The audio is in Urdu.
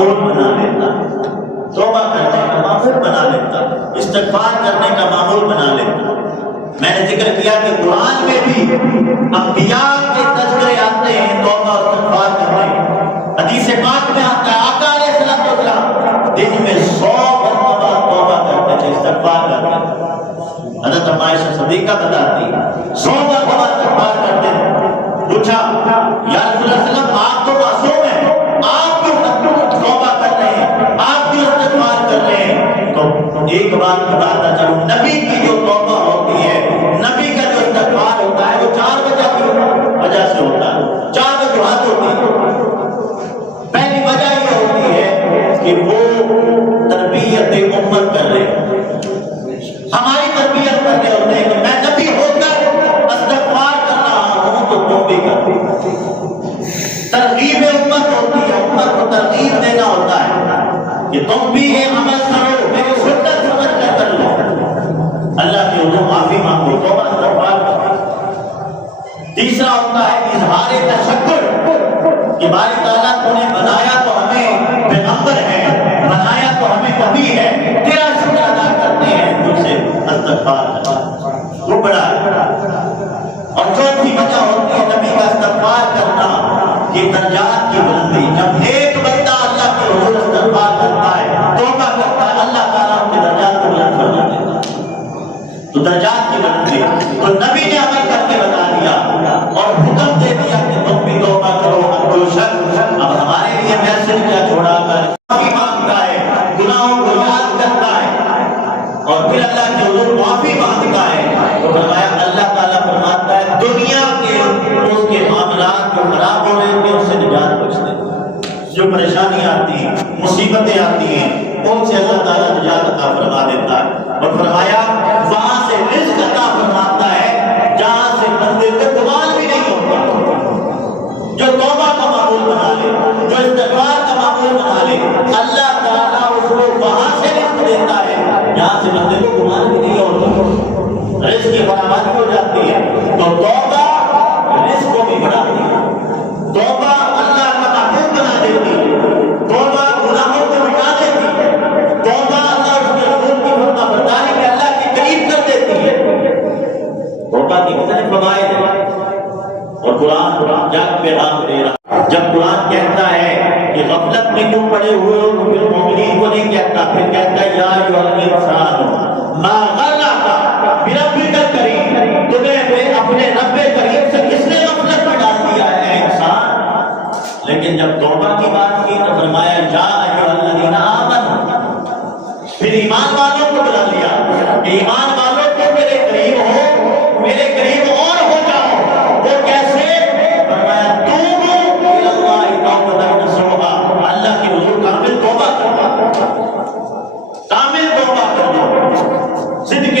بنا لیتا، توبہ کرنے کا معمول بنا لیتا، استغفار کرنے کا معمول بنا لیتا۔ میں نے ذکر کیا کہ قرآن میں بھی انبیاء کے تذکرے آتے ہیں توبہ اور استغفار کرنے۔ حدیث پاک میں آتا ہے آقا علیہ السلام دن میں 100 مرتبہ توبہ کرتے تھے، استغفار کرتے تھے۔ حضرت عائشہ صدیقہ بتاتی 100 مرتبہ استغفار کرتے تھے۔ پوچھا یا رسول اللہ آپ تو معصوم ہیں، آپ کیوں توبہ کر رہے ہیں، آپ کیوں استغفار کر رہے ہیں؟ تو ایک بات بتاتا چلوں، نبی کی جو توبہ ہوتی ہے، نبی کا جو استغفار ہوتا ہے وہ 4 وجہ سے ہوتا ہے، 4 وجوہات ہوتی ہیں۔ پہلی وجہ یہ ہوتی ہے کہ وہ تربیت امت کر رہے ہیں، ہماری تربیت کر رہے ہوتے ہیں کہ میں نبی ہو کر استغفار کر رہا ہوں تو تم بھی کرو۔ ترغیب امت ہوتی ہے، امت کو ترغیب دینا ہوتا ہے کہ تم بھی یہ عمل کرو، میری سنت سمجھ کر کر لو۔ اللہ کے حضور معافی مانگو، توبہ استغفار کرو۔ تیسرا ہوتا ہے اظہار تشکر کہ باری تعالیٰ تو نے بنایا تو ہمیں پیغمبر ہے، بنایا تو ہمیں نبی ہے، تیرا شکر ادا کرتے ہیں، تجھ سے استغفار کرنا وہ بڑا ہے۔ اور چوتھی وجہ ہوتی ہے نبی کا استغفار کرنا، یہ درجات کی بلندی۔ جب ایک بندہ اللہ کے حضور استغفار کرتا ہے، توبہ کرتا ہے، اللہ تعالیٰ ان کے درجات کو بلند فرما دیتا ہے۔ تو درجات کی بلندی تو نبی نے عمل کر کے بتا دیا اور حکم دے دیا کہ تم بھی توبہ کرو۔ جو شخص اب ہمارے لیے میسج کیا چھوڑا کر معافی مانگتا ہے، گناہوں کو یاد کرتا ہے اور پھر اللہ کے حضور معافی مانگتا ہے، تو فرمایا اللہ تعالیٰ فرماتا ہے دنیا کے اس کے معاملات جو خراب ہو رہے ہیں ان سے نجات بخش دیتا، جو پریشانیاں آتی ہیں، مصیبتیں آتی ہیں، ان سے اللہ تعالیٰ نجات عطا فرما دیتا ہے۔ اور فرمایا وہاں سے رزق عطا فرماتا ہے جہاں سے بندے کو گمان بھی نہیں ہوتا۔ جو توبہ کا معمول بنا لے، جو استغفار کا معمول بنا لے، اللہ تعالیٰ اس کو وہاں سے رزق دیتا ہے جہاں سے بندے کو گمان بھی نہیں ہوتا، رزق کی برآمدی ہو جاتی ہے۔ تو توبہ رزق کو بھی بڑھاتی ہے، توبہ اللہ کا محبوب بنا دیتی ہے، توبہ گناہوں کو مٹا دیتی ہے، توبہ اللہ اس کے رسول کی فرما برداری میں اللہ کے قریب کر دیتی ہے۔ توبہ کی مختلف فوائد ہیں اور قرآن جب پیغام دے رہا، جب قرآن کہتا ہے کہ غفلت میں کیوں پڑے ہوئے ہو تو پھر مومنین کو نہیں کہتا، پھر کہتا ہے یا ایھا الانسان ما غرک بربک الکریم، تمہیں اپنے رب کریم سے کس نے غفلت میں ڈال دیا ہے اے انسان۔ لیکن جب توبہ کی بات کی تو فرمایا یا ایھا الذین آمنوا، پھر ایمان والوں کو بلا لیا کہ ایمان والوں کو میرے قریب ہو، میرے قریب اور ہو جاؤ۔ وہ کیسے؟ فرمایا توبوا الی اللہ توبۃ نصوحا، اللہ کے حضور کامل توبہ کرنا، کامل توبہ کرنا، صدق